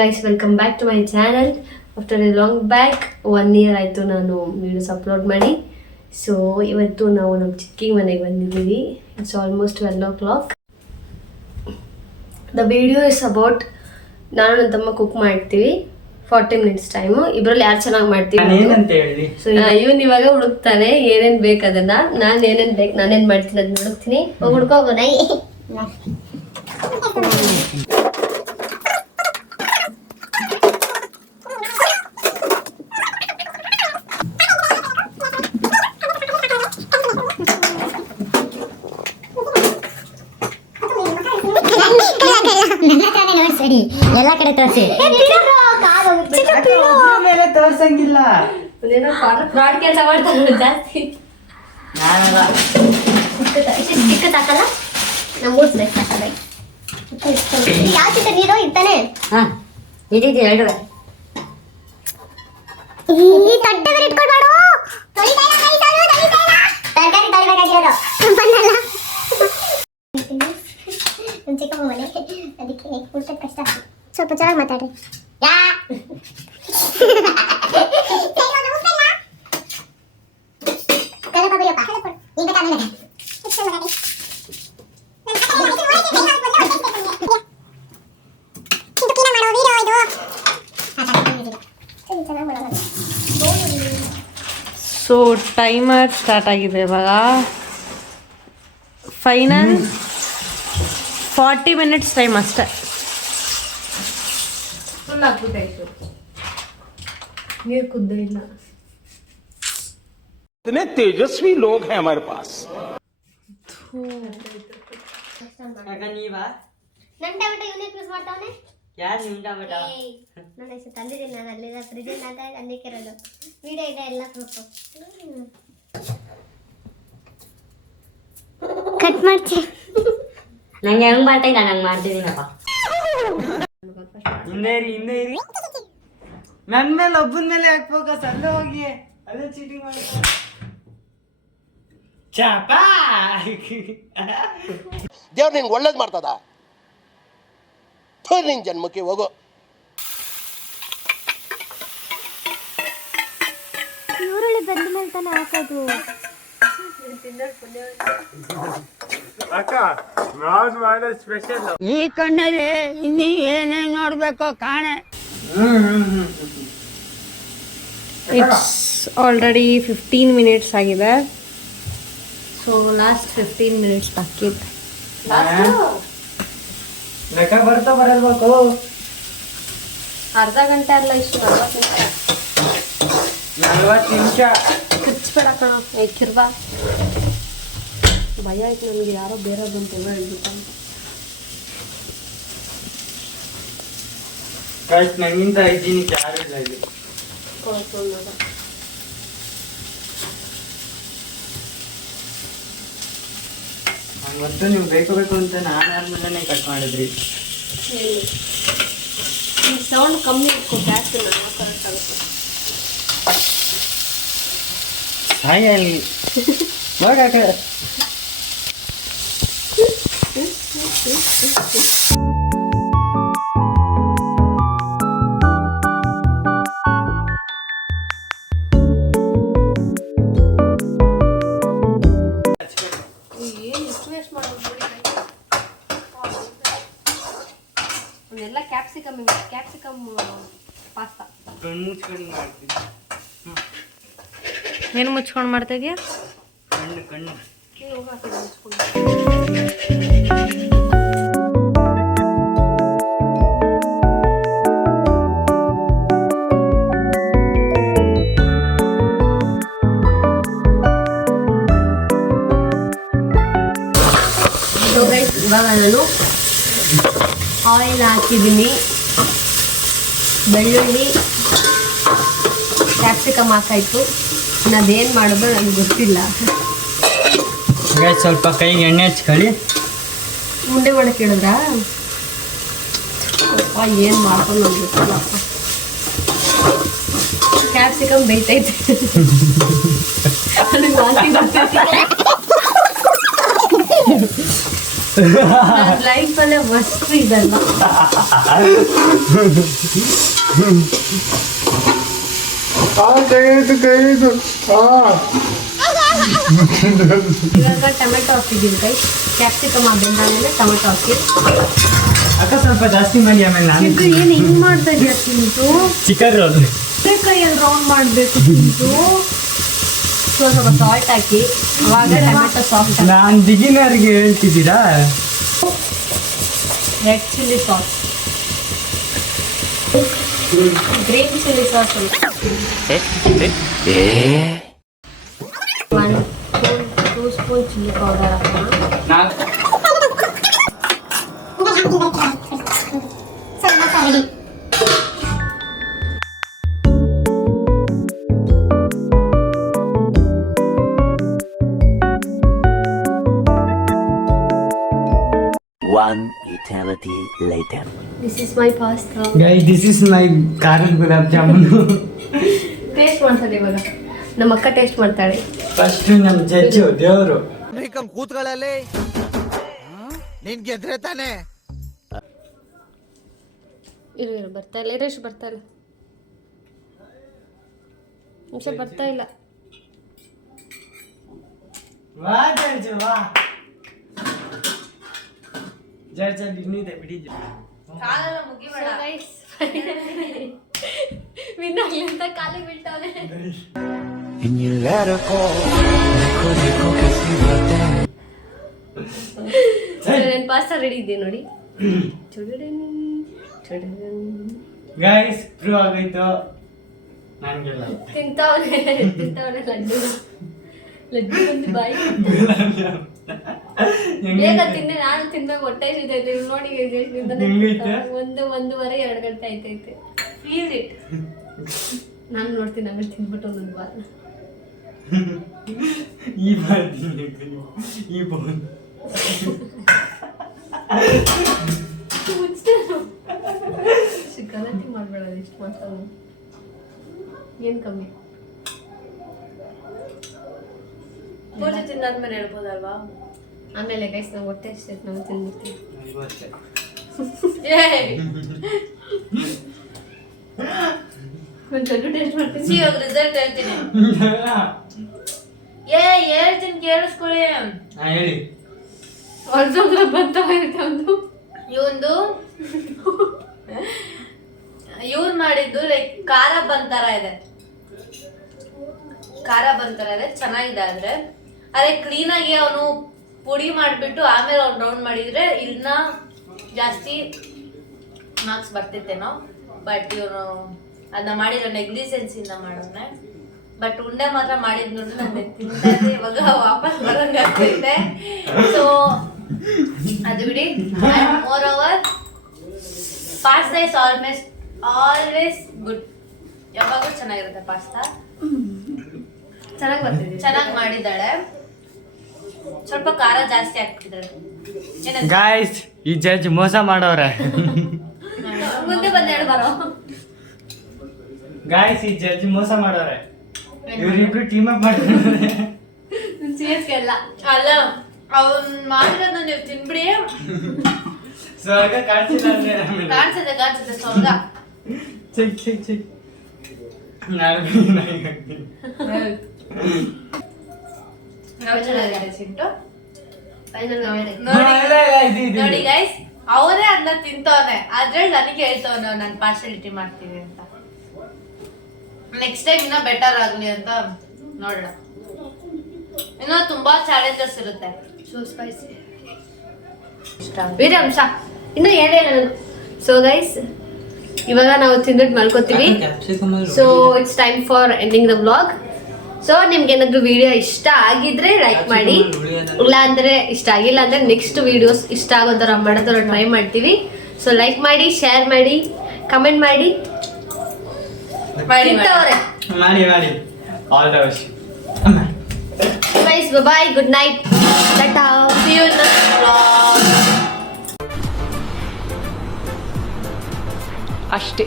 Guys, welcome back to my channel. After a long back 1 year ಆಯಿತು ನಾನು videos upload ಮಾಡಿ. So ಇವತ್ತು ನಾವು ನಮ್ಮ ಚಿಕ್ಕಿಗೆ ಮನೆಗೆ ಬಂದಿದ್ದೀವಿ. It's almost 12 o'clock. The video is about ನಾನು ನನ್ನ ತಮ್ಮ ಕುಕ್ ಮಾಡ್ತೀವಿ 40 minutes ಟೈಮು. ಇಬ್ಬರಲ್ಲಿ ಯಾರು ಚೆನ್ನಾಗಿ ಮಾಡ್ತೀವಿ. ಸೊ ಇವನು ಇವಾಗ ಹುಡುಕ್ತಾನೆ ಏನೇನು ಬೇಕು ಅದನ್ನ. ನಾನು ಏನೇನು ಬೇಕು ನಾನೇನು ಮಾಡ್ತೀನಿ ಅದನ್ನ ಹುಡುಕ್ತೀನಿ. ಹುಡ್ಕೋಗೋಣ. ಎಲ್ಲ ಕಡೆ ತೋರಿಸಿ ಮೇಲೆ ತೋರ್ಸಂಗಿಲ್ಲ. ಫ್ರಾಡ್ ಕೆಲಸ ಮಾಡ್ತಾರೆ ಜಾಸ್ತಿ. ಚಿಕ್ಕ ತಾಕಲ್ಲ ನಮ್ಮ ಮೂಡ್ಸ್ಬೇಕು ತಾಕಲ್ಲ. ಯಾವ ಚಿತ್ರ ನೀರು ಇರ್ತಾನೆ. ಹಾ ಇದಿದೆ ಎರಡು ಈ ತಟ್ಟೆ ಬೇರೆ ಇಟ್ಕೊಂಡು ಮಾಡು. ತರಕಾರಿ ತೊಳಿಬೇಕಾಗಿರೋದು ಬಂದಲ್ಲ ನಮ್ಮ ಚಿಕ್ಕಮ್ಮ ಮನೆ. ಅದಕ್ಕೆ ಊಟ ಕಷ್ಟ. ಸ್ವಲ್ಪ ಚೆನ್ನಾಗಿ ಮಾತಾಡ್ರಿ. ಸೊ ಟೈಮರ್ ಸ್ಟಾರ್ಟ್ ಆಗಿದೆ ಇವಾಗ. ಫೈನಲ್ 40 minutes ಟೈಮ್ ಅಷ್ಟೇ. ಫುಲ್ ಆಗ್ಬಿಟ್ಟಾಯ್ತು. ನೀರು ಕುದ್ದೇ ಇಲ್ಲ. इतने तेजस्वी लोग हैं हमारे पास. ನನ್ನ ಟೊಮೆಟೊ ಯೂನಿಕ್ ಯೂಸ್ ಮಾಡ್ತಾವನೆ. ಯಾರು ನಿಮ್ಮ ಟೊಮೆಟೊ? ನಾನು ಎಷ್ಟು ತಂದಿದ್ದೀನಿ. ನಾನು ಅಲ್ಲಿಂದ ಫ್ರಿಜ್ಜಿಂದ ಅಲ್ಲಿಕ್ಕಿರೋದು ವಿಡಿಯೋ ಇದೆ ಎಲ್ಲ ಪ್ರೂಫು. ಕಟ್ ಮಾಡ್ತೀನಿ. ನಂಗೆ ಹೆಂಗ್ ಮಾಡ್ತಾ ಇಲ್ಲ ನಂಗೆ ಮಾಡ್ತಿದ್ದೀನಪ್ಪ. ಹಿಂದೆ ಇರಿ. ನನ್ನ ಮೇಲೆ ಒಬ್ಬನ ಮೇಲೆ ಯಾಕೆ ಫೋಕಸ್? ಅಲ್ಲೇ ಹೋಗಿ ಅಲ್ಲೇ ಚೀಟಿಂಗ್ ಮಾಡಿ ಚಾಪಾ. ದೇವ್ರು ನಿನ್ಗೆ ಒಳ್ಳೇದು ಮಾಡ್ತದ. ನಿನ್ ಜನ್ಮಕ್ಕೆ ಹೋಗೋ. ಈರುಳ್ಳಿ ಬಂದ ಮೇಲೆ ತಾನೆ ಹಾಕೋದು. ಈ ಕಣ್ಣಲ್ಲಿ ಇನ್ನೀ ಏನೇನು ನೋಡ್ಬೇಕೋ ಕಾಣೆ. ಇಟ್ಸ್ ಆಲ್ರೆಡಿ 15 minutes ಆಗಿದೆ. ಸೊ ಲಾಸ್ಟ್ 15 minutes ಬಾಕಿ ಇದೆ. ಲೆಕ್ಕ ಬರ್ತಾ ಬರಲ್ಬೇಕು. ಅರ್ಧ ಗಂಟೆ ಅಲ್ಲ, ಇಷ್ಟು 40 ನಿಮಿಷ. ಕುಚ್ಬೇಡ ಕಣ ಏಕಿರ್ಬಾ. ಭಯ ಆಯ್ತು ನನಗೆ, ಯಾರೋ ಬೇರೆ ಬಂತೆಲ್ಲ ಹೇಳ್ಬಿಟ್ಟು. ನಂಗಿಂತ ಹೈಜಿನಿಕ್ ಯಾರು ಇಲ್ಲ ಇಲ್ಲಿ. ನಂಗಂತೂ ನೀವು ಬೇಕು ಅಂತ ನಾನು ಆದ್ಮೇಲೆ ಕಟ್ ಮಾಡಿದ್ರಿ. ಸೌಂಡ್ ಕಮ್ಮಿ ಇಟ್ಕೊ, ಜಾಸ್ತಿ ಕರೆಕ್ಟ್ ಆಗುತ್ತೆ. ಹಾಯ್ ಅಲ್ಲಿ ಹೋಗಾಕ. ಎಲ್ಲ ಕ್ಯಾಪ್ಸಿಕಮ್ ಪಾಸ್ತಾ ಮುಚ್ಕೊಂಡು ಮಾಡ್ತೀನಿ. ಏನು ಮುಚ್ಕೊಂಡು ಮಾಡ್ತಾ ಇದೀಯಾ? ಕಣ್ಣು ಇವಾಗ ನಾನು ಆಯಿಲ್ ಹಾಕಿದ್ದೀನಿ. ಬೆಳ್ಳುಳ್ಳಿ ಕ್ಯಾಪ್ಸಿಕಮ್ ಹಾಕಾಯ್ತು. ಅದೇನು ಮಾಡೋದು ನನಗೆ ಗೊತ್ತಿಲ್ಲ. ಸ್ವಲ್ಪ ಕೈಗೆ ಎಣ್ಣೆ ಹಚ್ಕೊಳ್ಳಿ. ಉಂಡೆ ಮಾಡಕ್ಕೆ ಹೇಳಿದ್ರಾ? ಏನು ಮಾಡ್ಕೊಂಡು ನನಗೆ ಗೊತ್ತಿಲ್ಲಪ್ಪ. ಕ್ಯಾಪ್ಸಿಕಮ್ ಬೇಯ್ತೈತೆ. ನನಗೆ ವಾಂತಿ ಬರ್ತೈತಿ. ಲೈಫಲ್ಲೇ ವಸ್ತು ಇದಲ್ಲ. ಇವಾಗ ಟೊಮೆಟೊ ಹಾಕಿದ್ದೀವಿ ಕೈ, ಕ್ಯಾಪ್ಸಿಕಮ್ ಹಾಕಿದ್ಮೇಲೆ ಟೊಮೆಟೊ ಹಾಕಿ. ಅಕ್ಕ ಸ್ವಲ್ಪ ಜಾಸ್ತಿ ಮಾಡಿ ಆಮೇಲೆ ನಾನು ಏನು ಹಿಂಗ್ ಮಾಡ್ತಾ ಇದೆಯಾ ತಿಂತು? ಚಿಕನ್ ರೋಲ್ ಕೈಯಲ್ಲಿ ರೌಂಡ್ ಮಾಡಬೇಕು ತಿಂತು. ಸ್ವಲ್ಪ ಸಾಲ್ಟ್ ಹಾಕಿ, ಅವಾಗ ಟೊಮೆಟೊ ಸಾಫ್ಟ್. ನಾನು ಬಿಗಿನರ್ಗೆ ಹೇಳ್ತಿದ್ದೀರಾ? Red chilli sauce, green chilli sauce, 2 spoon chilli powder ಹಾಕೋಣ. Ready. One eternity later. This is my pasta. Guys this is my ಖಾರದ ಗುಲಾಬ್ ಜಾಮೂನು. ಟೇಸ್ಟ್ ಮಾಡ್ತಾರೆ ಇವಾಗ. ನಮ್ಮ ಅಕ್ಕ ಟೇಸ್ಟ್ ಮಾಡ್ತಾಳೆ. ಫಸ್ಟ್ ನಮ್ಮ ಜಡ್ಜು ದೇವರು. ಕೂತ್ಕೊಳ್ಳಲಿ, ನಿನ್ ಗೆದ್ರೆ ತಾನೆ. ಇರು ಬರ್ತಾ ಇಲ್ಲ, ಇರೇಶ್ ಬರ್ತಾ ಇಲ್ಲ, ನಿಮಿಷ ಬರ್ತಾ ಇಲ್ಲ. ವಾ ಜಡ್ಜು ವಾ. ಜಡ್ಜ್ ಇನ್ನಿದೆ ಬಿಡಿ. ವಿನ್ನರ್ಲಿಂದ ಕಾಲಿಗೆ ಬೀಳ್ತಾವೆ. ನನ್ನ ಪಾಸ್ತಾ ರೆಡಿ ಇದೆ ನೋಡಿ. ಗೈಸ್ ಪ್ರೂವ್ ಆಗೋಯ್ತು ನನಗೆಲ್ಲ. ತಿಂತಾವನೆ ಲಡ್ಡು ಬಂದು ಬಾಯಿ ಬೇಗ ತಿನ್ನೆ. ನಾನು ತಿನ್ಬೇಕು, ಹೊಟ್ಟೆ ಸಿದ್ದೈತೆ ನೋಡಿ. ಹೆಂಗೈತೆ? 1-1:30 2 ಗಂಟೆ ಆಯ್ತೈತೆ. Feel it. ನಾನು ನೋಡ್ತೀನಿ, ಆಮೇಲೆ ತಿನ್ಬಿಟ್ಟು ಒಂದೊಂದು ಬಾರ. ಈ ಬಾರ್ ಈ ಬೋನ್ ಗಲಾಟೆ ಮಾಡ್ಬೇಡ, ಇಷ್ಟು ಮಾತ್ರ. ಏನು ಕಮ್ಮಿ ಪೂಜೆ ತಿಂದಾದ್ಮೇಲೆ ಹೇಳ್ಬೋದಲ್ವಾ? ಆಮೇಲೆ ಗೈಸ್ ನಾವು ಹೊಟ್ಟೆ ಎಷ್ಟೈತೆ ನಾವು ತಿಂದ್ಬಿಡ್ತೀವಿ. ಒಂದು ಟೇಸ್ಟ್ ಮಾಡ್ತೀನಿ. ಇವಾಗ ರಿಸಲ್ಟ್ ಹೇಳ್ತೀನಿ. ಹೇಳ್ತೀನಿ ಕೇಳಿಸ್ಕೊಳ್ಳಿ. ಹೇಳಿ. ಹೊರಜೋದ್ರ ಬರ್ತಾವ ಇರುತ್ತೆ ಒಂದು. ಇವ್ನ್ ಮಾಡಿದ್ದು ಲೈಕ್ ಖಾರ ಬಂತರ ಇದೆ, ಚೆನ್ನಾಗಿದೆ. ಆದ್ರೆ ಕ್ಲೀನ್ ಆಗಿ ಅವನು ಪುಡಿ ಮಾಡ್ಬಿಟ್ಟು ಆಮೇಲೆ ಅವ್ನು ರೌಂಡ್ ಮಾಡಿದ್ರೆ ಇನ್ನ ಜಾಸ್ತಿ ಮಾರ್ಕ್ಸ್ ಬರ್ತಿತ್ತೇನೋ. ಬಟ್ ಇವನು ಅದನ್ನ ಮಾಡಿರೋ ನೆಗ್ಲಿಜೆನ್ಸ್ ಇಂದ ಮಾಡೋನೆ. ಬಟ್ ಉಂಡೆ ಮಾತ್ರ ಮಾಡಿದ್ ನೋಡಿ ನನಗೆ ತಿಂತಾ ಇದೆ ಇವಾಗ ವಾಪಸ್ ಬರಂಗ ಆಗ್ತೈತೆ. ಸೊ ಅದು ಬಿಡಿ. More over pasta is always good. ಯಾವಾಗೂ ಚೆನ್ನಾಗಿರುತ್ತೆ ಪಾಸ್ತಾ. ಚೆನ್ನಾಗಿ ಮಾಡಿದ್ದಾಳೆ. ಸ್ವಲ್ಪ ಖಾರ ಜಾಸ್ತಿ ಹಾಕ್ತಿದ್ದಾಳೆ. ಗಾಯ್ಸ್ ಈ ಜಡ್ಜ್ ಮೋಸ ಮಾಡವ್ರೆ. ಮುಂದೆ ಬಂದು ಹೇಳ್ಬಾರೋ. ಗಾಯ್ಸ್ ಈ ಜಡ್ಜ್ ಮೋಸ ಮಾಡವ್ರೆ. ಇವರಿಬ್ರು ಟೀಮ್ ಅಪ್ ಮಾಡಿದ್ರೆ ಸೀರಿಯಸ್ ಅಲ್ಲ ಅಲ್ಲ, ಅವ್ನ್ ಮಾಡಿರೋದನ್ನ ನೀವು ತಿನ್ಬಿಡಿ. ಸ್ವರ್ಗ ಕಾಣಿಸಿಲ್ಲ ಅಂದ್ರೆ ಕಾಣಿಸುತ್ತೆ ಸ್ವರ್ಗ. ಚೆಕ್ ಚೆನ್ನಾಗಿದೆ ಸಿಂಟು. ನೋಡಿ ನೋಡಿ ಗೈಸ್, ಅವರೇ ಅನ್ನ ತಿಂತವನೆ, ಅದ್ರಲ್ಲಿ ನನಗೆ ಹೇಳ್ತವನೆ ನಾನು ಪಾರ್ಶಾಲಿಟಿ ಮಾಡ್ತೀವಿ ಅಂತ. ನೆಕ್ಸ್ಟ್ ಟೈಮ್ ಇನ್ನೂ ಬೆಟರ್ ಆಗ್ಲಿ ಅಂತ ನೋಡೋಣ. ಇನ್ನೂ ತುಂಬಾ ಚಾಲೆಂಜಸ್ ಇರುತ್ತೆ. ಸೊ ಸ್ಪೈಸಿ ಬೇರೆ ಅಂಶ ಇನ್ನೂ ಹೇಳಿಲ್ಲ ನಾನು. ಸೊ ಗೈಸ್ ಇವಾಗ ನಾವು ತಿಂದ್ಬಿಟ್ಟು ಮಲ್ಕೋತೀವಿ. So it's time for ending the vlog. So ನಿಮ್ಗೆ ಏನಾದ್ರು ವಿಡಿಯೋ ಇಷ್ಟ ಆಗಿದ್ರೆ ಲೈಕ್ ಮಾಡಿ, ಇಲ್ಲ ಅಂದ್ರೆ ಇಷ್ಟ ಆಗಿಲ್ಲ ಅಂದ್ರೆ ನೆಕ್ಸ್ಟ್ ವಿಡಿಯೋಸ್ ಇಷ್ಟ ಆಗೋದರ ಮಾಡೋದರ ಟ್ರೈ ಮಾಡ್ತೀವಿ. ಸೊ ಲೈಕ್ ಮಾಡಿ, ಶೇರ್ ಮಾಡಿ, ಕಮೆಂಟ್ ಮಾಡಿ. ಮಾಡಿ all the best guys. By, good night, Tata, see you in the next vlog. ಅಷ್ಟೇ.